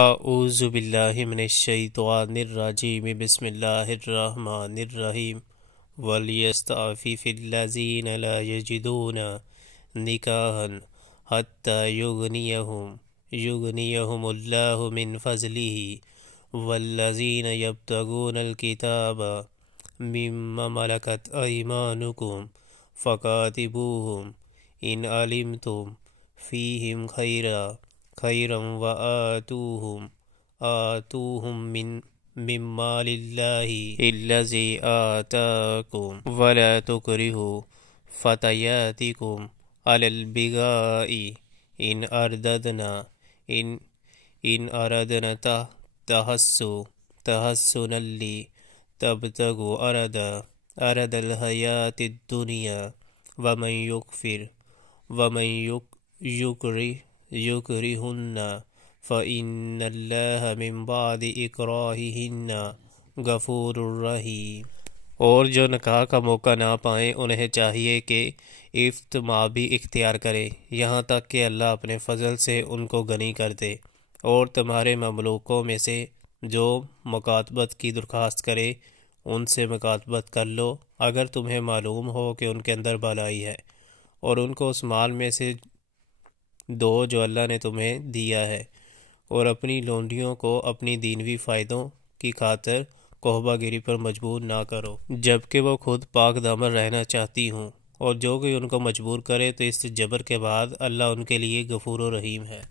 اعوذ باللہ من الشیطان الرجیم بسم اللہ الرحمن الرحیم وَلْيَسْتَعْفِفِ الَّذِينَ لَا يَجِدُونَ نِكَاحًا حَتَّى يُغْنِيَهُمُ اللَّهُ مِنْ فَضْلِهِ وَالَّذِينَ يَبْتَغُونَ الْكِتَابَ مِمَّا مَلَكَتْ أَيْمَانُكُمْ فَكَاتِبُوهُمْ إِنْ عَلِمْتُمْ فِيهِمْ خَيْرًا وآتوهم من مال الله الذي آتاكم ولا تكرهوا فتياتكم على البغاء إن أردنا تحسنا لتبتغوا أرد الحياة الدنيا ومن يكرهن فإن اللہ من بعد اکراہہن غفور رحیم۔ اور جو نکاح کا موقع نہ پائیں انہیں چاہیے کہ عفت بھی اختیار کرے یہاں تک کہ اللہ اپنے فضل سے ان کو غنی کر دے، اور تمہارے مملوکوں میں سے جو مکاتبت کی درخواست کرے ان سے مکاتبت کر لو اگر تمہیں معلوم ہو کہ ان کے اندر بھلائی ہے، اور ان کو اس مال میں سے دو جو اللہ نے تمہیں دیا ہے، اور اپنی لونڈیوں کو اپنی دینوی فائدوں کی خاطر قحبہ گیری پر مجبور نہ کرو جبکہ وہ خود پاک دامن رہنا چاہتی ہوں، اور جو کوئی ان کو مجبور کرے تو اس جبر کے بعد اللہ ان کے لیے غفور و رحیم ہے۔